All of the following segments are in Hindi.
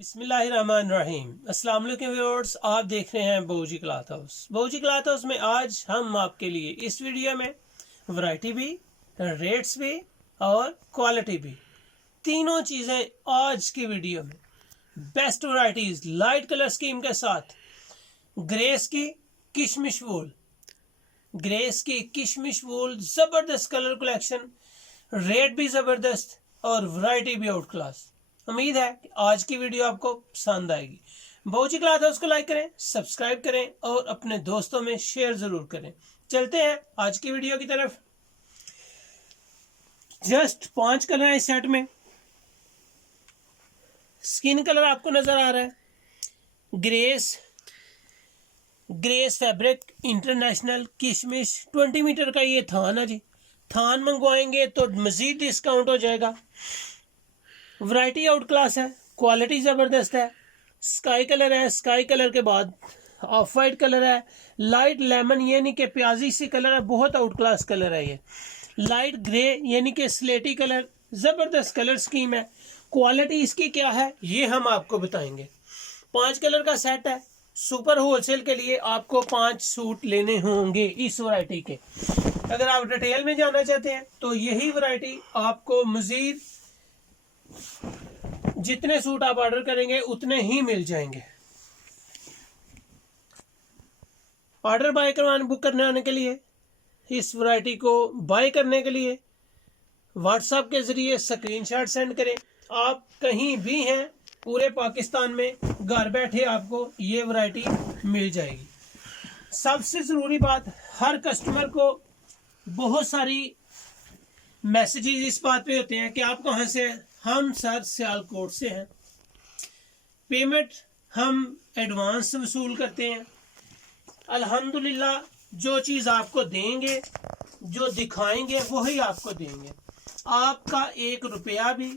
बिस्मिल्लाहिर्रहमानिर्रहीम। अस्सलाम वालेकुम व्यूअर्स, आप देख रहे हैं बहूजी क्लॉथ हाउस। बहूजी क्लॉथ हाउस में आज हम आपके लिए इस वीडियो में वैरायटी भी, रेट्स भी और क्वालिटी भी, तीनों चीज़ें आज की वीडियो में best varieties light colour scheme के साथ ग्रेस की किशमिश वूल, ग्रेस की किशमिश वूल, ज़बरदस्त कलर कलेक्शन, रेट भी ज़बरदस्त और वैरायटी भी आउट क्लास। उम्मीद है कि आज की वीडियो आपको पसंद आएगी। बहूजी क्लॉथ हाउस को लाइक करें, सब्सक्राइब करें और अपने दोस्तों में शेयर जरूर करें। चलते हैं आज की वीडियो की तरफ। जस्ट 5 कलर है इस सेट में। स्किन कलर आपको नजर आ रहा है, ग्रेस फैब्रिक इंटरनेशनल किशमिश 20 मीटर का ये थान है जी। थान मंगवाएंगे तो मजीद डिस्काउंट हो जाएगा। वैरायटी आउट क्लास है, क्वालिटी ज़बरदस्त है। स्काई कलर है, स्काई कलर के बाद ऑफ वाइट कलर है, लाइट लेमन यानी कि प्याजी सी कलर है, बहुत आउट क्लास कलर है ये। लाइट ग्रे यानी कि स्लेटी कलर, ज़बरदस्त कलर स्कीम है। क्वालिटी इसकी क्या है ये हम आपको बताएंगे। 5 कलर का सेट है। सुपर होलसेल के लिए आपको 5 सूट लेने होंगे इस वैरायटी के। अगर आप डिटेल में जाना चाहते हैं तो यही वैरायटी आपको मजीद जितने सूट आप ऑर्डर करेंगे उतने ही मिल जाएंगे। ऑर्डर बाय करवाने, बुक करने आने के लिए, इस वैरायटी को बाय करने के लिए व्हाट्सएप के जरिए स्क्रीनशॉट सेंड करें। आप कहीं भी हैं पूरे पाकिस्तान में, घर बैठे आपको ये वैरायटी मिल जाएगी। सबसे ज़रूरी बात, हर कस्टमर को बहुत सारी मैसेजेस इस बात पे होते हैं कि आप कहाँ से हैं। हम सर सियालकोट से हैं। पेमेंट हम एडवांस वसूल करते हैं। अल्हम्दुलिल्लाह जो चीज़ आपको देंगे, जो दिखाएंगे वही आपको देंगे। आपका 1 रुपया भी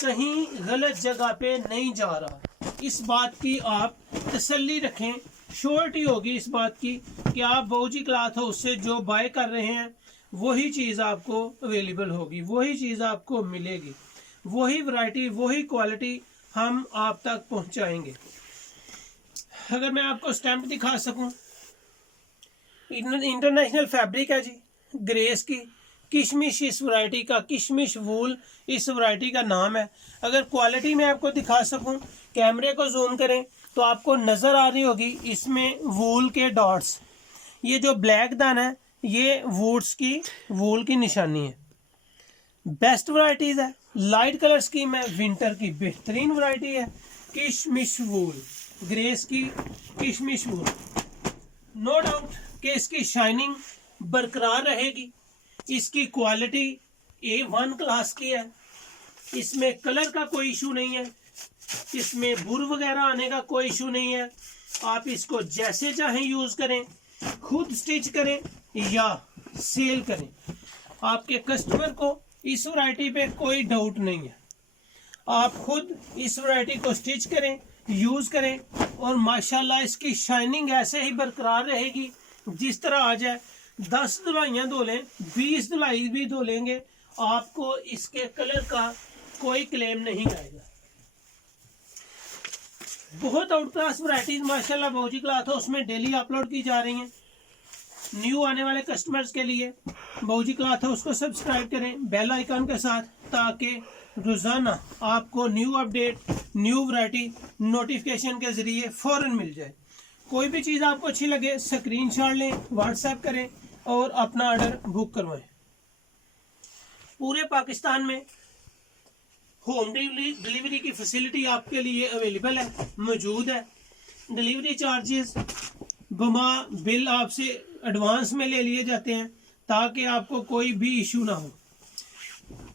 कहीं गलत जगह पे नहीं जा रहा। इस बात की आप तसल्ली रखें। श्योरिटी होगी इस बात की कि आप बहूजी क्लॉथ हाउस से जो बाय कर रहे हैं वही चीज़ आपको अवेलेबल होगी, वही चीज़ आपको मिलेगी, वही वैरायटी, वही क्वालिटी हम आप तक पहुंचाएंगे। अगर मैं आपको स्टैम्प दिखा सकूं, इंटरनेशनल फैब्रिक है जी, ग्रेस की किशमिश, इस वैरायटी का किशमिश वूल इस वैरायटी का नाम है। अगर क्वालिटी में आपको दिखा सकूं, कैमरे को जूम करें तो आपको नज़र आ रही होगी इसमें वूल के डॉट्स। ये जो ब्लैक दाना है ये वूल की निशानी है। बेस्ट वैरायटीज है, लाइट कलर स्कीम है, विंटर की बेहतरीन वैरायटी है। किशमिश वूल, ग्रेस की किशमिश वूल, नो डाउट कि इसकी शाइनिंग बरकरार रहेगी। इसकी क्वालिटी A1 क्लास की है। इसमें कलर का कोई इशू नहीं है, इसमें बुर वगैरह आने का कोई इशू नहीं है। आप इसको जैसे चाहें यूज करें, खुद स्टिच करें या सेल करें, आपके कस्टमर को इस वैरायटी पे कोई डाउट नहीं है। आप खुद इस वैरायटी को स्टिच करें, यूज करें और माशाल्लाह इसकी शाइनिंग ऐसे ही बरकरार रहेगी जिस तरह आ जाए। 10 धुलाइयाँ धो लें, 20 धुलाई भी धो लेंगे, आपको इसके कलर का कोई क्लेम नहीं आएगा। बहुत आउट क्लास वैरायटीज माशाल्लाह बहूजी क्लॉथ हाउस में डेली अपलोड की जा रही हैं। न्यू आने वाले कस्टमर्स के लिए बहूजी क्लॉथ हाउस को सब्सक्राइब करें बेल आइकन के साथ, ताकि रोजाना आपको new update, new variety notification के जरिए फौरन मिल जाए। कोई भी चीज़ आपको अच्छी लगे स्क्रीनशॉट लें, व्हाट्सएप करें और अपना ऑर्डर बुक करवाएं। पूरे पाकिस्तान में होम डिलीवरी की फैसिलिटी आपके लिए अवेलेबल है, मौजूद है। डिलीवरी चार्जेस बमा बिल आपसे एडवांस में ले लिए जाते हैं ताकि आपको कोई भी इशू ना हो।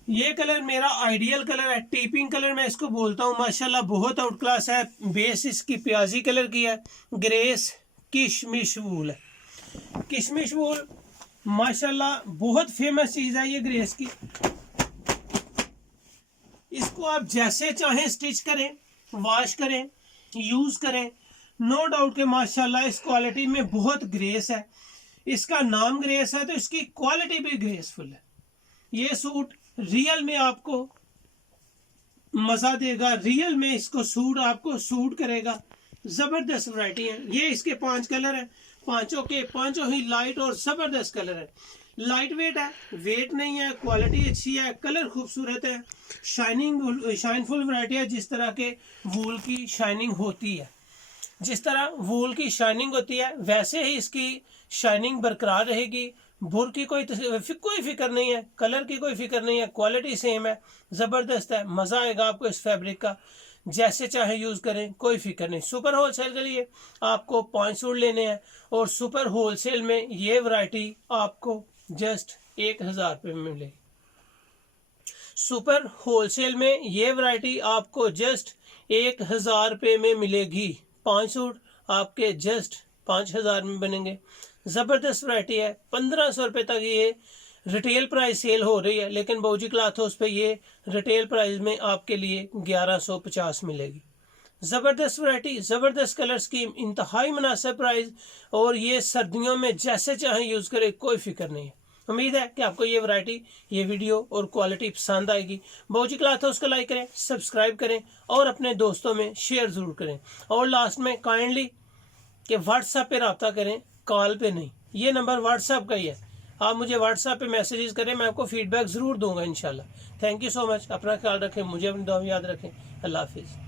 ये कलर मेरा आइडियल कलर है, टीपिंग कलर मैं इसको बोलता हूँ। माशाल्लाह बहुत आउट क्लास है। बेस इसकी प्याजी कलर की है। ग्रेस किशमिश वूल है। किशमिश वूल माशाल्लाह बहुत फेमस चीज़ है ये ग्रेस की। इसको आप जैसे चाहें स्टिच करें, वॉश करें, यूज करें, नो डाउट के माशाल्लाह इस क्वालिटी में बहुत ग्रेस है। इसका नाम ग्रेस है तो इसकी क्वालिटी भी ग्रेसफुल है। ये सूट रियल में आपको मज़ा देगा, रियल में इसको सूट आपको सूट करेगा। ज़बरदस्त वैरायटी है। ये इसके 5 कलर हैं, पांचों ही लाइट और ज़बरदस्त कलर है। लाइट वेट है, वेट नहीं है, क्वालिटी अच्छी है, कलर खूबसूरत है, शाइनफुल वैरायटी है। जिस तरह के वूल की शाइनिंग होती है, जिस तरह वूल की शाइनिंग होती है, वैसे ही इसकी शाइनिंग बरकरार रहेगी। बुर की कोई फिक्र नहीं है, कलर की कोई फिक्र नहीं है, क्वालिटी सेम है, ज़बरदस्त है। मज़ा आएगा आपको इस फैब्रिक का, जैसे चाहे यूज़ करें, कोई फिक्र नहीं। सुपर होलसेल के लिए आपको 5 सूट लेने हैं और सुपर होलसेल में ये वैरायटी आपको जस्ट 1000 रुपये में मिलेगी। सुपर होलसेल में ये वैरायटी आपको जस्ट 1000 रुपये में मिलेगी। 5 सूट आपके जस्ट 5000 में बनेंगे। ज़बरदस्त वैरायटी है। 1500 रुपये तक ये रिटेल प्राइस सेल हो रही है, लेकिन बाबूजी क्लॉथ हाउस पे ये रिटेल प्राइस में आपके लिए 1150 मिलेगी। ज़बरदस्त वैरायटी, ज़बरदस्त कलर स्कीम, इंतहाई मुनासिब प्राइस, और ये सर्दियों में जैसे चाहे यूज़ करें, कोई फिक्र नहीं है। उम्मीद है कि आपको ये वैरायटी, ये वीडियो और क्वालिटी पसंद आएगी। बाबूजी क्लॉथ हाउस को लाइक करें, सब्सक्राइब करें और अपने दोस्तों में शेयर ज़रूर करें। और लास्ट में काइंडली कि व्हाट्सएप पे रब्ता करें, कॉल पे नहीं। ये नंबर व्हाट्सएप का ही है, आप मुझे व्हाट्सएप पे मैसेजेस करें, मैं आपको फीडबैक ज़रूर दूंगा इंशाल्लाह। Thank you so much. अपना ख्याल रखें, मुझे अपनी दुआ में याद रखें। अल्लाह हाफिज़।